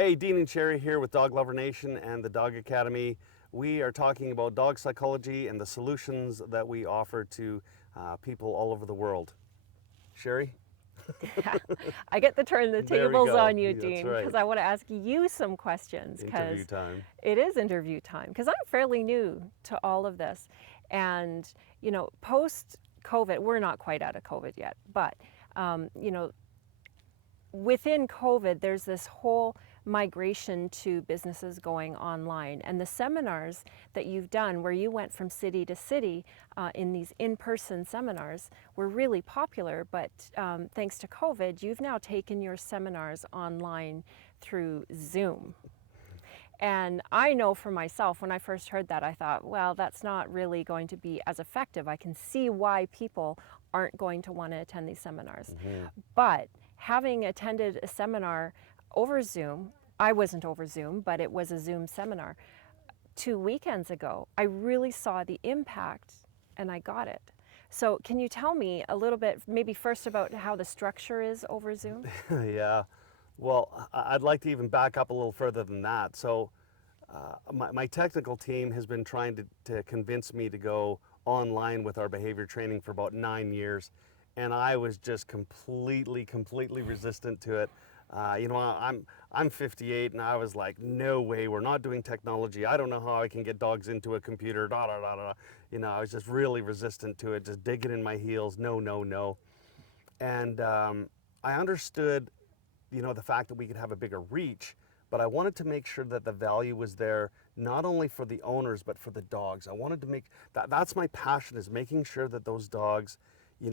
Hey, Dean and Sherry here with Dog Lover Nation and the Dog Academy. We are talking about dog psychology and the solutions that we offer to people all over the world. Sherry? I get to turn the There we tables go. on you, That's Dean, because right. I want to ask you some questions Interview because time. it is interview time. Because I'm fairly new to all of this. And, post COVID, we're not quite out of COVID yet, but, within COVID, there's this whole migration to businesses going online. And the seminars that you've done, where you went from city to city in these in person seminars, were really popular. But thanks to COVID, you've now taken your seminars online through Zoom. And I know for myself, when I first heard that, I thought, well, that's not really going to be as effective. I can see why people aren't going to want to attend these seminars. Mm-hmm. But having attended a seminar over Zoom, I wasn't over Zoom, but it was a Zoom seminar 2 weekends ago, I really saw the impact and I got it. So, can you tell me a little bit, maybe first about how the structure is over Zoom? Yeah. Well, I'd like to even back up a little further than that. So, my technical team has been trying to convince me to go online with our behavior training for about 9 years, and I was just completely resistant to it. I'm 58, and I was like, no way, we're not doing technology. I don't know how I can get dogs into a computer. Da da da da. I was just really resistant to it, just digging in my heels. No, no, no. And I understood, the fact that we could have a bigger reach, but I wanted to make sure that the value was there not only for the owners but for the dogs. I wanted to make that's my passion, is making sure that those dogs,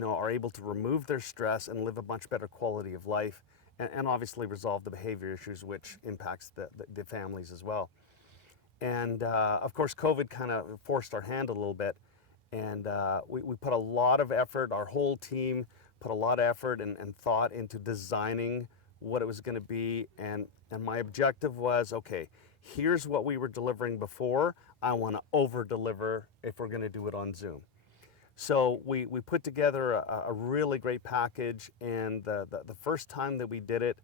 are able to remove their stress and live a much better quality of life, and obviously resolve the behavior issues which impacts the families as well. And of course, COVID kind of forced our hand a little bit, and we put a lot of effort, our whole team put a lot of effort and thought into designing what it was going to be, and my objective was, okay, here's what we were delivering before. I want to over deliver if we're going to do it on Zoom. So we put together a really great package, and the first time that we did it,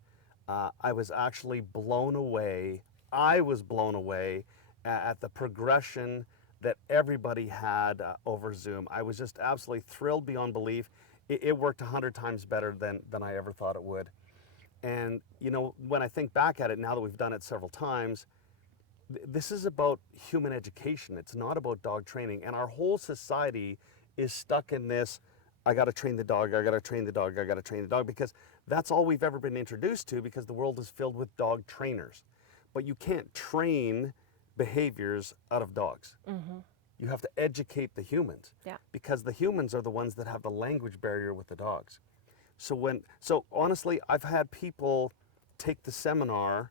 I was actually blown away. I was blown away at the progression that everybody had over Zoom. I was just absolutely thrilled beyond belief. It worked 100 times better than I ever thought it would. And when I think back at it now that we've done it several times, this is about human education. It's not about dog training. And our whole society is stuck in this, I got to train the dog, I got to train the dog, I got to train the dog, because that's all we've ever been introduced to, because the world is filled with dog trainers. But you can't train behaviors out of dogs. Mm-hmm. You have to educate the humans, Yeah. because the humans are the ones that have the language barrier with the dogs. So honestly, I've had people take the seminar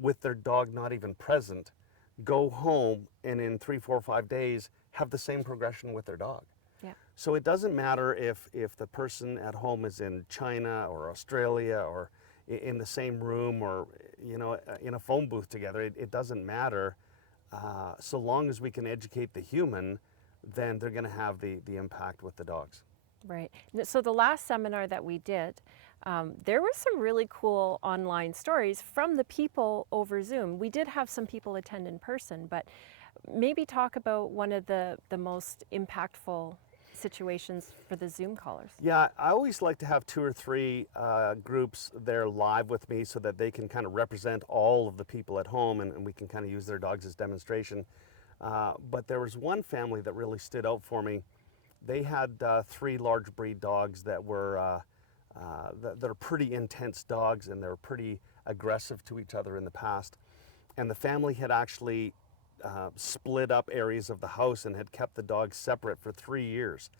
with their dog not even present, go home, and in 3, 4, 5 days have the same progression with their dog. Yeah. So it doesn't matter if the person at home is in China or Australia or in the same room, or in a phone booth together. It doesn't matter. So long as we can educate the human, then they're going to have the impact with the dogs. Right. So the last seminar that we did, there were some really cool online stories from the people over Zoom. We did have some people attend in person, but maybe talk about one of the most impactful situations for the Zoom callers. Yeah, I always like to have 2 or 3 groups there live with me, so that they can kind of represent all of the people at home, and we can kind of use their dogs as demonstration. But there was one family that really stood out for me. They had 3 large breed dogs that were that are pretty intense dogs, and they're pretty aggressive to each other in the past. And the family had actually split up areas of the house and had kept the dogs separate for 3 years.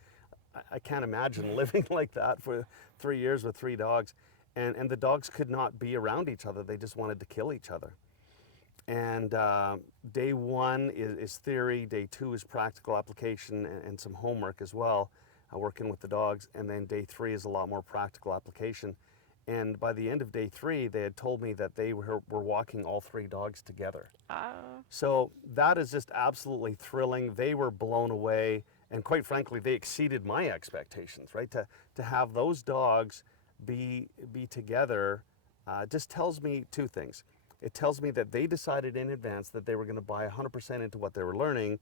I can't imagine living like that for 3 years with 3 dogs. And the dogs could not be around each other. They just wanted to kill each other. And day 1 is theory, day 2 is practical application and some homework as well, working with the dogs. And then day 3 is a lot more practical application. And by the end of day 3, they had told me that they were walking all 3 dogs together. So that is just absolutely thrilling. They were blown away, and quite frankly, they exceeded my expectations, right? To have those dogs be together just tells me 2 things. it tells me that they decided in advance that they were going to buy 100% into what they were learning,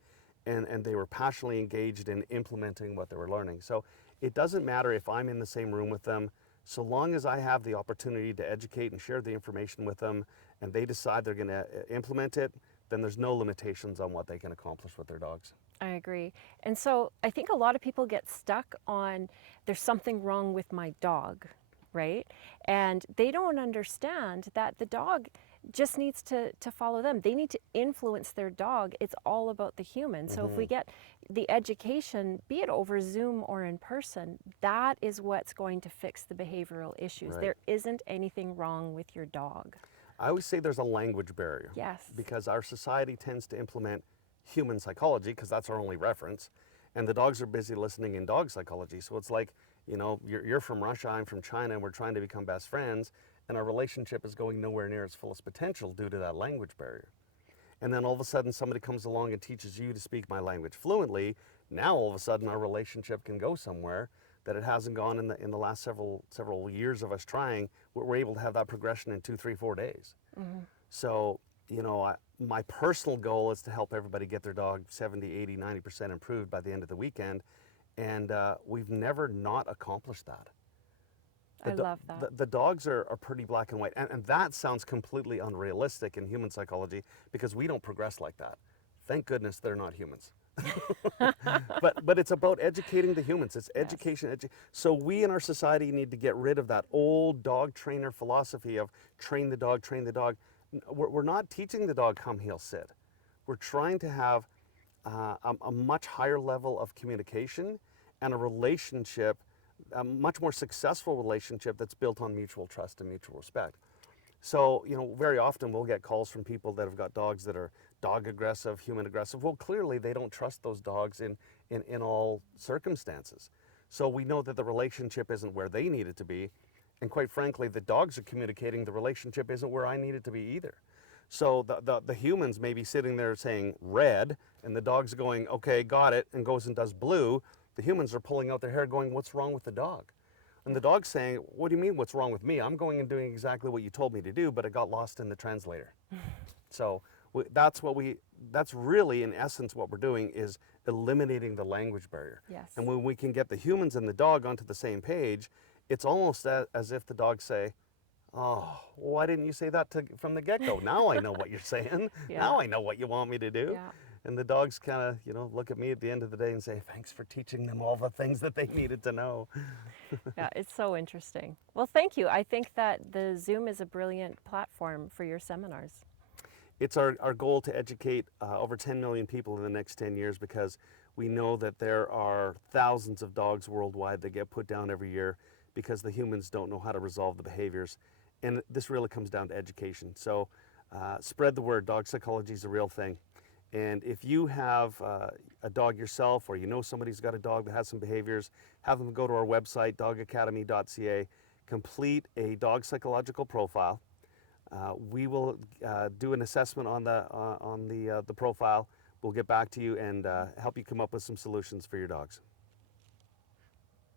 and they were passionately engaged in implementing what they were learning. So it doesn't matter if I'm in the same room with them, so long as I have the opportunity to educate and share the information with them, and they decide they're going to implement it, then there's no limitations on what they can accomplish with their dogs. I agree. And so I think a lot of people get stuck on there's something wrong with my dog, right? And they don't understand that the dog just needs to follow them. They need to influence their dog. It's all about the human. So if we get the education, be it over Zoom or in person, that is what's going to fix the behavioral issues. Right. There isn't anything wrong with your dog. I always say there's a language barrier. Yes. Because our society tends to implement human psychology, because that's our only reference, and the dogs are busy listening in dog psychology. So it's like, you know, you're from Russia, I'm from China, and we're trying to become best friends, and our relationship is going nowhere near its fullest potential due to that language barrier. And then all of a sudden somebody comes along and teaches you to speak my language fluently. Now all of a sudden our relationship can go somewhere that it hasn't gone in the last several years of us trying. We're able to have that progression in 2, 3, 4 days. So, you know, my personal goal is to help everybody get their dog 70, 80, 90% improved by the end of the weekend. And we've never not accomplished that. I love that. The dogs are pretty black and white. And that sounds completely unrealistic in human psychology, because we don't progress like that. Thank goodness they're not humans. but it's about educating the humans. It's education. So we in our society need to get rid of that old dog trainer philosophy of train the dog, train the dog. We're not teaching the dog come heel sit. We're trying to have a much higher level of communication and a relationship, a much more successful relationship that's built on mutual trust and mutual respect. So, you know, very often we'll get calls from people that have got dogs that are dog aggressive, human aggressive. Well, clearly they don't trust those dogs in all circumstances. So we know that the relationship isn't where they need it to be. And quite frankly, the dogs are communicating the relationship isn't where I need it to be either. So the humans may be sitting there saying red, and the dog's going, okay, got it, and goes and does blue. The humans are pulling out their hair going, what's wrong with the dog? And the dog's saying, what do you mean, what's wrong with me? I'm going and doing exactly what you told me to do, but it got lost in the translator. So that's really, in essence, what we're doing is eliminating the language barrier. Yes. And when we can get the humans and the dog onto the same page, it's almost as if the dogs say, oh, why didn't you say that from the get-go? Now I know what you're saying. Yeah. Now I know what you want me to do. Yeah. And the dogs kind of, you know, look at me at the end of the day and say, thanks for teaching them all the things that they needed to know. Yeah, it's so interesting. Well, thank you. I think that the Zoom is a brilliant platform for your seminars. It's our goal to educate over 10 million people in the next 10 years, because we know that there are thousands of dogs worldwide that get put down every year because the humans don't know how to resolve the behaviors. And this really comes down to education. So spread the word. Dog psychology is a real thing. And if you have a dog yourself, or you know somebody who's got a dog that has some behaviors, have them go to our website, dogacademy.ca, complete a dog psychological profile. We will do an assessment on the profile. We'll get back to you and help you come up with some solutions for your dogs.